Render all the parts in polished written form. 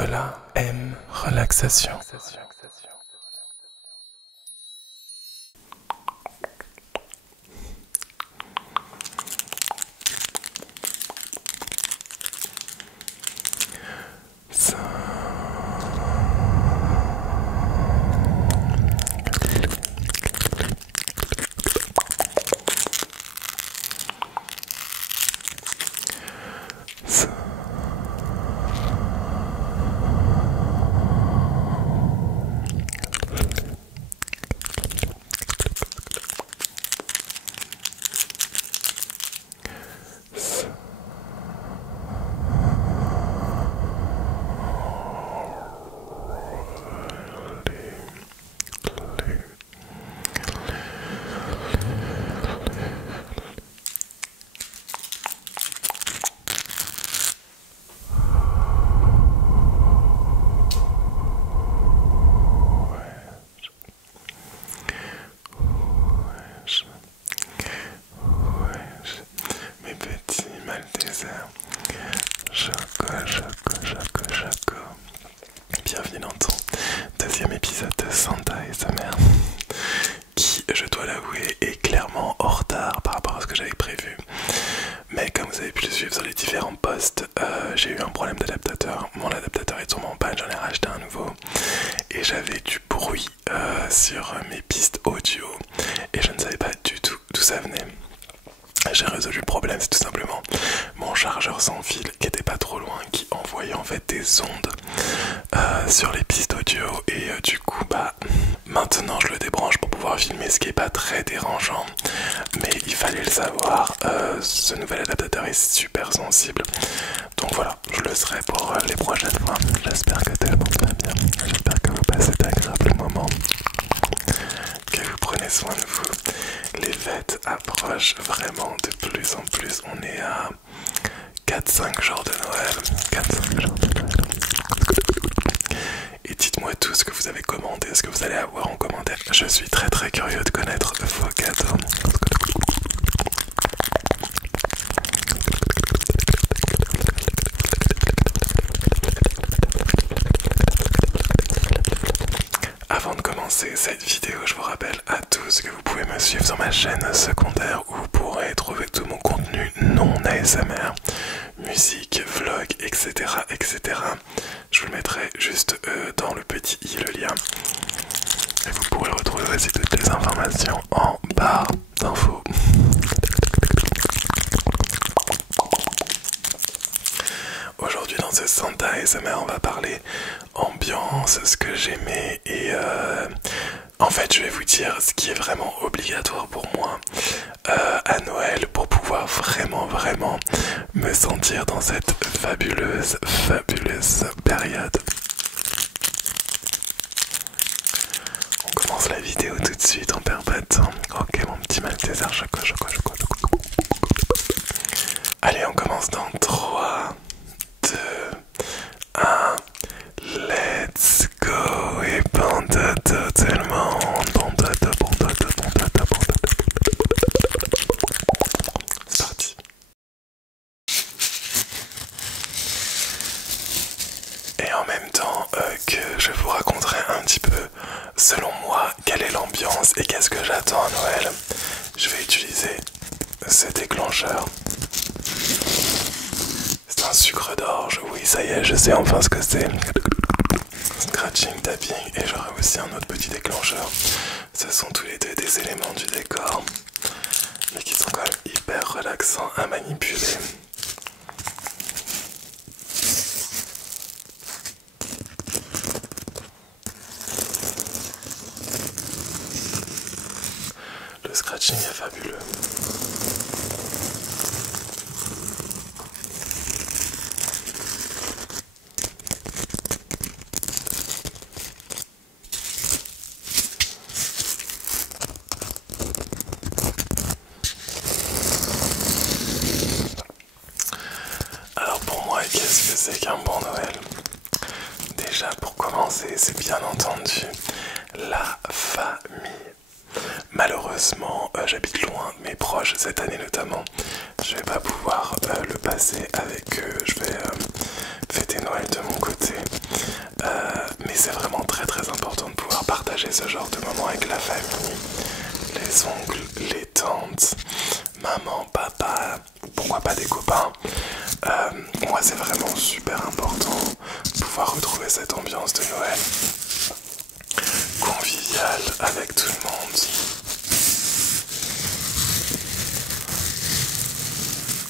Nicolas aime relaxation. Bienvenue dans ton deuxième épisode de Santa et sa mère, qui, je dois l'avouer, est clairement en retard par rapport à ce que j'avais prévu. Mais comme vous avez pu le suivre sur les différents posts, j'ai eu un problème d'adaptateur. Mon adaptateur est tombé en panne, j'en ai racheté un nouveau. Et j'avais du bruit sur mes pistes audio. Et je ne savais pas du tout d'où ça venait. J'ai résolu le problème, c'est tout simplement mon chargeur sans fil qui était pas trop loin, qui envoyait en fait des ondes sur les pistes audio, et du coup maintenant je le débranche pour pouvoir filmer, ce qui est pas très dérangeant, mais il fallait le savoir, ce nouvel adaptateur est super sensible, donc voilà, je le serai pour les prochaines fois. J'espère que tout le monde va bien, j'espère que vous passez d'agréables moments, que vous prenez soin de vous. Les fêtes approchent vraiment de plus en plus. On est à 4-5 jours de Noël. 4-5 jours de Noël. Et dites-moi tout ce que vous avez commandé, ce que vous allez avoir en commentaire. Je suis très très curieux de connaître vos cadeaux. Avant de commencer cette vidéo, je vous rappelle à tous que vous pouvez me suivre sur ma chaîne secondaire où vous pourrez trouver tout mon contenu non ASMR, musique, vlog, etc. etc. Je vous le mettrai juste dans le petit i, le lien. Et vous pourrez retrouver aussi toutes les informations en barre d'infos. Aujourd'hui dans ce Santa ASMR, on va parler ambiance, ce que j'aimais, et en fait je vais vous dire ce qui est vraiment obligatoire pour moi à Noël pour pouvoir vraiment me sentir dans cette fabuleuse période. On commence la vidéo tout de suite, on perd pas de temps. Ok mon petit Malteser, choco. Allez, on commence dans 3, 2, 1, let's go. Et bandodo tout le monde, bandodo. C'est parti. Et en même temps que je vous raconterai un petit peu, selon moi, quelle est l'ambiance et qu'est-ce que j'attends à Noël, je vais utiliser ce déclencheur. C'est un sucre d'orge, oui ça y est, je sais enfin ce que c'est. Scratching, tapping, et j'aurai aussi un autre petit déclencheur. Ce sont tous les deux des éléments du décor, mais qui sont quand même hyper relaxants à manipuler. Le scratching est fabuleux. Alors pour moi, qu'est-ce que c'est qu'un bon Noël? Déjà pour commencer, c'est bien entendu la famille. Malheureusement, j'habite loin de mes proches cette année notamment. Je vais pas pouvoir le passer avec eux. Je vais fêter Noël de mon côté. apprécier ce genre de moment avec la famille, les oncles, les tantes, maman, papa, pourquoi pas des copains. Moi c'est vraiment super important de pouvoir retrouver cette ambiance de Noël conviviale avec tout le monde.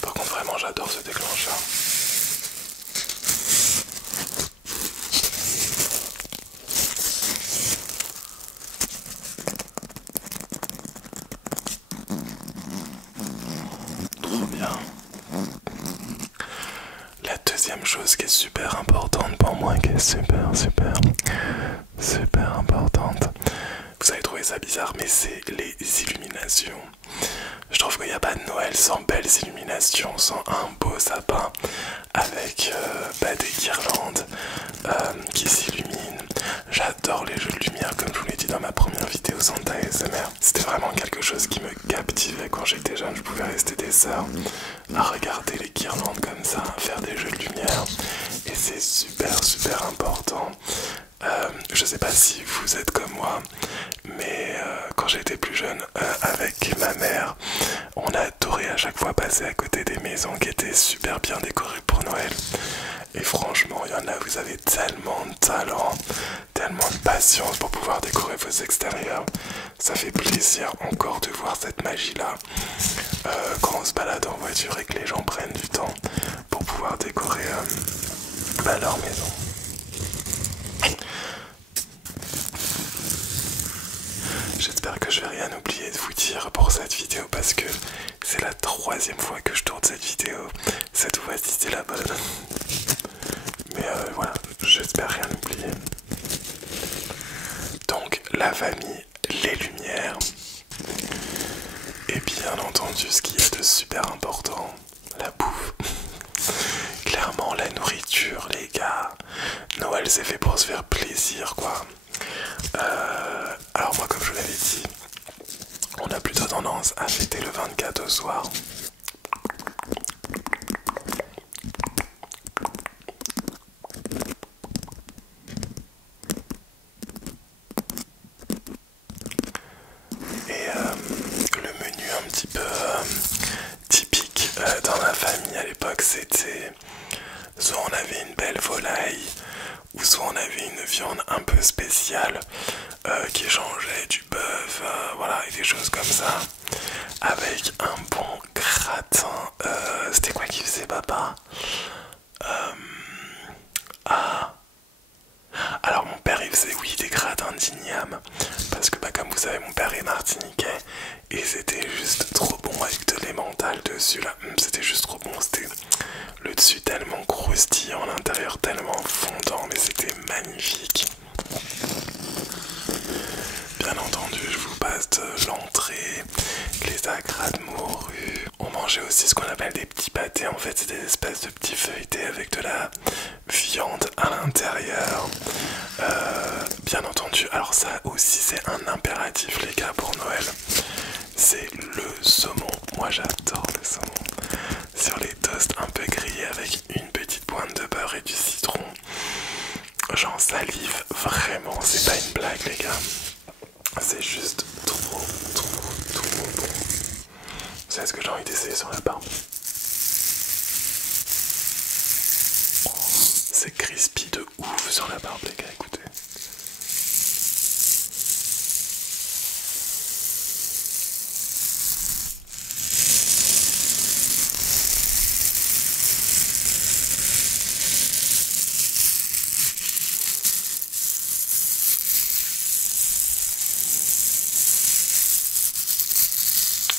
Par contre vraiment j'adore ce déclencheur. Trop bien. La deuxième chose qui est super importante pour moi, qui est super importante, vous allez trouver ça bizarre, mais c'est les illuminations. Je trouve qu'il n'y a pas de Noël sans belles illuminations, sans un beau sapin avec des guirlandes qui s'illuminent. J'adore les jeux de lumière, comme je vous l'ai dit dans ma première vidéo Santa ASMR. C'était vraiment quelque chose qui me captivait quand j'étais jeune. Je pouvais rester des heures à regarder les guirlandes comme ça, à faire des jeux de lumière. Et c'est super important. Je sais pas si vous êtes comme moi, mais quand j'étais plus jeune, avec ma mère, on a adoré à chaque fois passer à côté des maisons qui étaient super bien décorées pour Noël. Et franchement, il y en a, vous avez tellement de talent, tellement de patience pour pouvoir décorer vos extérieurs. Ça fait plaisir encore de voir cette magie-là quand on se balade en voiture et que les gens prennent du temps pour pouvoir décorer leur maison. J'espère que je vais rien oublier de vous dire pour cette vidéo parce que c'est la 3e fois que je tourne cette vidéo. Cette fois-ci c'est la bonne. Mais voilà, j'espère rien oublier. Donc la famille, les lumières et bien entendu ce qu'il y a de super important, la bouffe. Clairement la nourriture les gars. Noël c'est fait pour se faire plaisir quoi. Alors moi comme je vous l'avais dit, on a plutôt tendance à fêter le 24 au soir. Et le menu un petit peu typique dans ma famille à l'époque, c'était soit on avait une belle volaille, ou soit on avait une viande un peu spéciale qui changeait du bœuf, voilà, et des choses comme ça, avec un bon gratin. C'était quoi qui faisait papa? Alors mon père il faisait oui des gratins d'igname, parce que comme vous savez mon père est martiniquais, et c'était juste trop bon avec de l'emmental dessus là, c'était juste trop bon, c'était le dessus tellement croustillant, l'intérieur tellement fondant, mais c'était magnifique. Bien entendu, je vous passe de l'entrée, les agrades de morue. On mangeait aussi ce qu'on appelle des petits pâtés. En fait, c'est des espèces de petits feuilletés avec de la viande à l'intérieur. Bien entendu, alors ça aussi, c'est un impératif, les gars, pour Noël. C'est le saumon. Moi, j'adore le saumon. Sur les toasts un peu grillés avec une petite pointe de beurre et du citron. J'en salive vraiment, c'est pas une blague, les gars. C'est juste trop bon. Vous savez ce que j'ai envie d'essayer sur la barbe? C'est crispy de ouf sur la barbe, les gars, écoutez.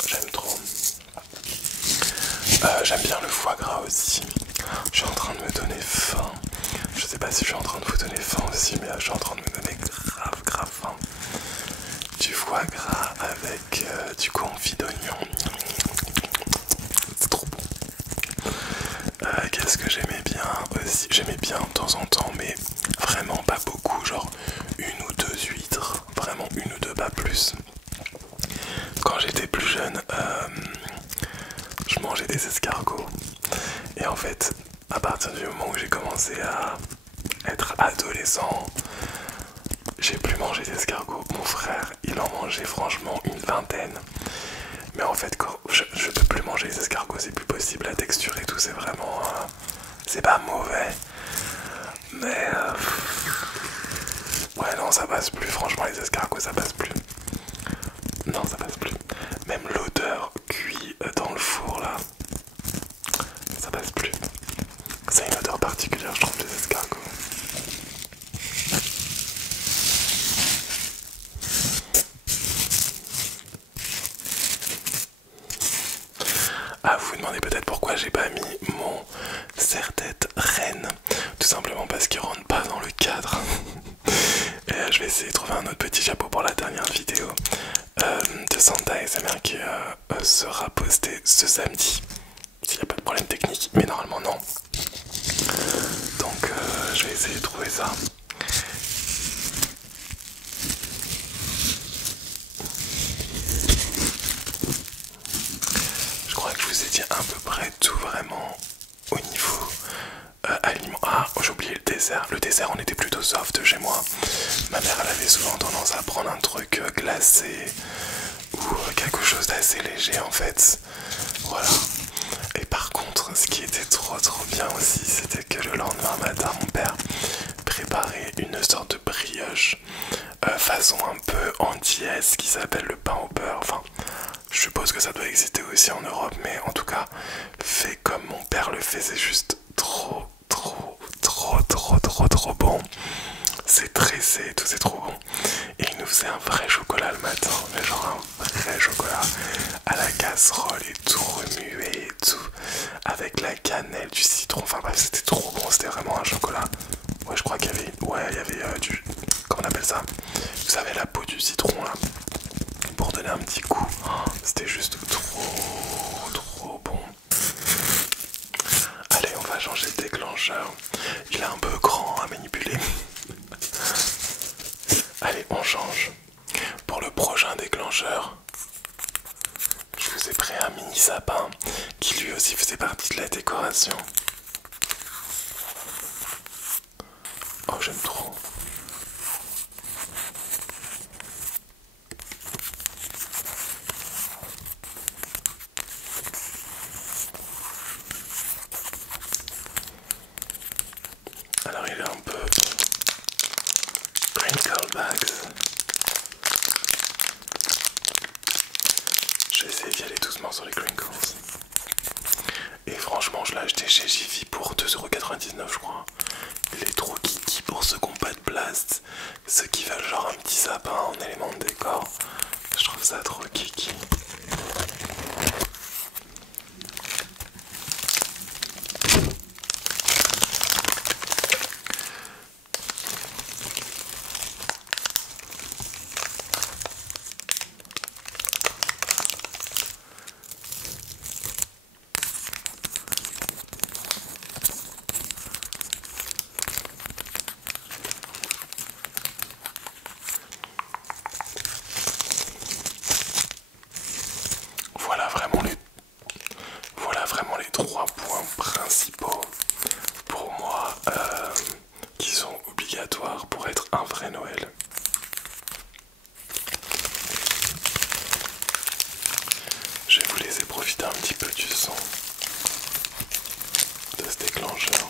J'aime trop. J'aime bien le foie gras aussi. Je suis en train de me donner faim. Je sais pas si je suis en train de vous donner faim aussi, mais je suis en train de me donner grave faim. Du foie gras avec du confit d'oignon. C'est trop bon. Qu'est-ce que j'aimais bien aussi? J'aimais bien de temps en temps, mais vraiment pas beaucoup. Genre une ou deux huîtres. Vraiment une ou deux, pas plus. Quand j'étais plus jeune, je mangeais des escargots. Et en fait, à partir du moment où j'ai commencé à être adolescent, j'ai plus mangé d'escargots. Mon frère, il en mangeait franchement une vingtaine. Mais en fait, quand je peux plus manger les escargots, c'est plus possible. La texture et tout, c'est vraiment... c'est pas mauvais. Mais... ouais, non, ça passe plus. Franchement, les escargots, ça passe plus. Non, ça passe plus. Même l'odeur cuit dans le four, là, ça passe plus. C'est une odeur particulière, je trouve, les escargots. Ah, vous vous demandez peut-être pourquoi j'ai pas mis mon serre-tête reine. Tout simplement parce qu'il rentre pas dans le cadre. Et je vais essayer de trouver un autre petit chapeau pour la dernière vidéo de Santa ASMR qui sera postée ce samedi. S'il n'y a pas de problème technique, mais normalement non. Donc je vais essayer de trouver ça. Je crois que je vous ai dit à peu près tout vraiment au niveau aliment. Ah, j'ai oublié le dessert. Le dessert, on était plutôt soft chez moi. Ma mère, elle avait souvent tendance à prendre un truc glacé ou quelque chose d'assez léger en fait. Voilà. Et par contre, ce qui était trop bien aussi, c'était que le lendemain matin, mon père préparait une sorte de brioche façon un peu antillaise qui s'appelle le pain au beurre. Enfin, je suppose que ça doit exister aussi en Europe, mais en tout cas, fait comme mon père le fait, c'est juste trop bon. C'est tressé et tout, c'est trop bon. Et il nous faisait un vrai chocolat le matin, mais genre un vrai chocolat à la casserole et tout remué et tout, avec la cannelle, du citron, enfin bref, c'était trop bon, c'était vraiment un chocolat. Ouais, je crois qu'il y avait, ouais, il y avait du, comment on appelle ça? Vous savez, la peau du citron là, pour donner un petit goût. C'était juste trop bon. Allez, on va changer de déclencheur. Il est un peu grand à manipuler. Allez, on change. Pour le prochain déclencheur, je vous ai pris un mini sapin qui lui aussi faisait partie de la décoration. Oh, j'aime trop. Alors il est un peu crinkle bags. Je vais essayer d'y aller doucement sur les crinkles. Et franchement, je l'ai acheté chez Jiffy pour 2,99 € je crois. Il est trop kiki pour ceux qui n'ont pas de place. Ceux qui veulent genre un petit sapin en élément de décor. Je trouve ça trop kiki. Voilà vraiment les trois points principaux pour moi qui sont obligatoires pour être un vrai Noël. Je vais vous laisser profiter un petit peu du son de ce déclencheur.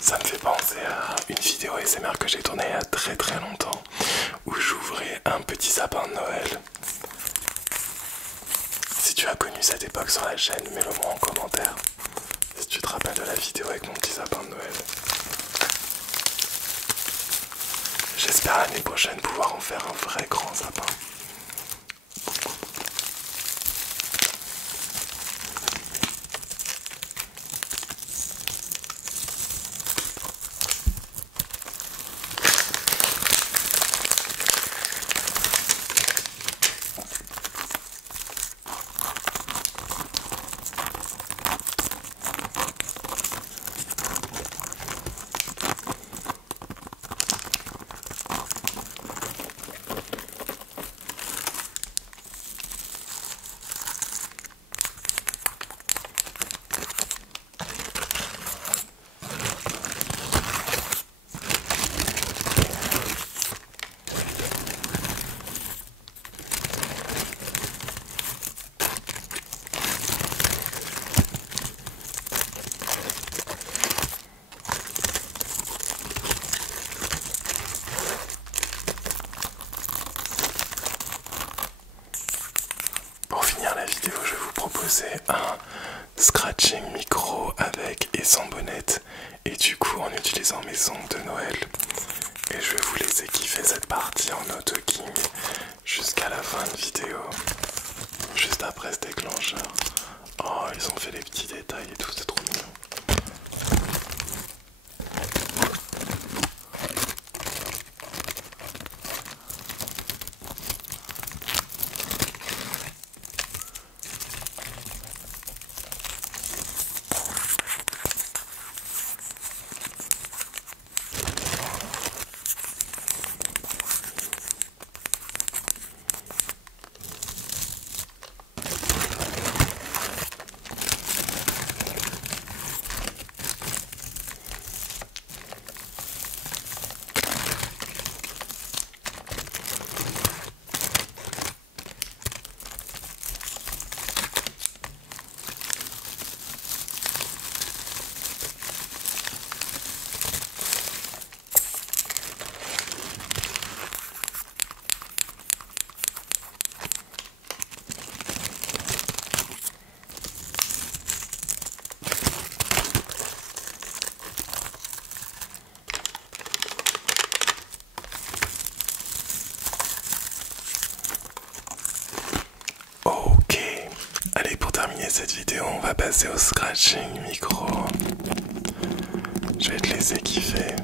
Ça me fait penser à une vidéo ASMR que j'ai tournée il y a très longtemps où j'ouvrais un petit sapin de Noël tu as connu cette époque sur la chaîne, mets-le moi en commentaire. Si tu te rappelles de la vidéo avec mon petit sapin de Noël. J'espère l'année prochaine pouvoir en faire un vrai grand sapin. Pour finir la vidéo, je vais vous proposer un scratching micro avec et sans bonnette, et du coup en utilisant mes sons de Noël. Et je vais vous laisser kiffer cette partie en auto king jusqu'à la fin de vidéo, juste après ce déclencheur. Oh, ils ont fait les petits détails et tout, c'est trop mignon. Ok, allez, pour terminer cette vidéo, on va passer au scratching micro. Je vais te laisser kiffer.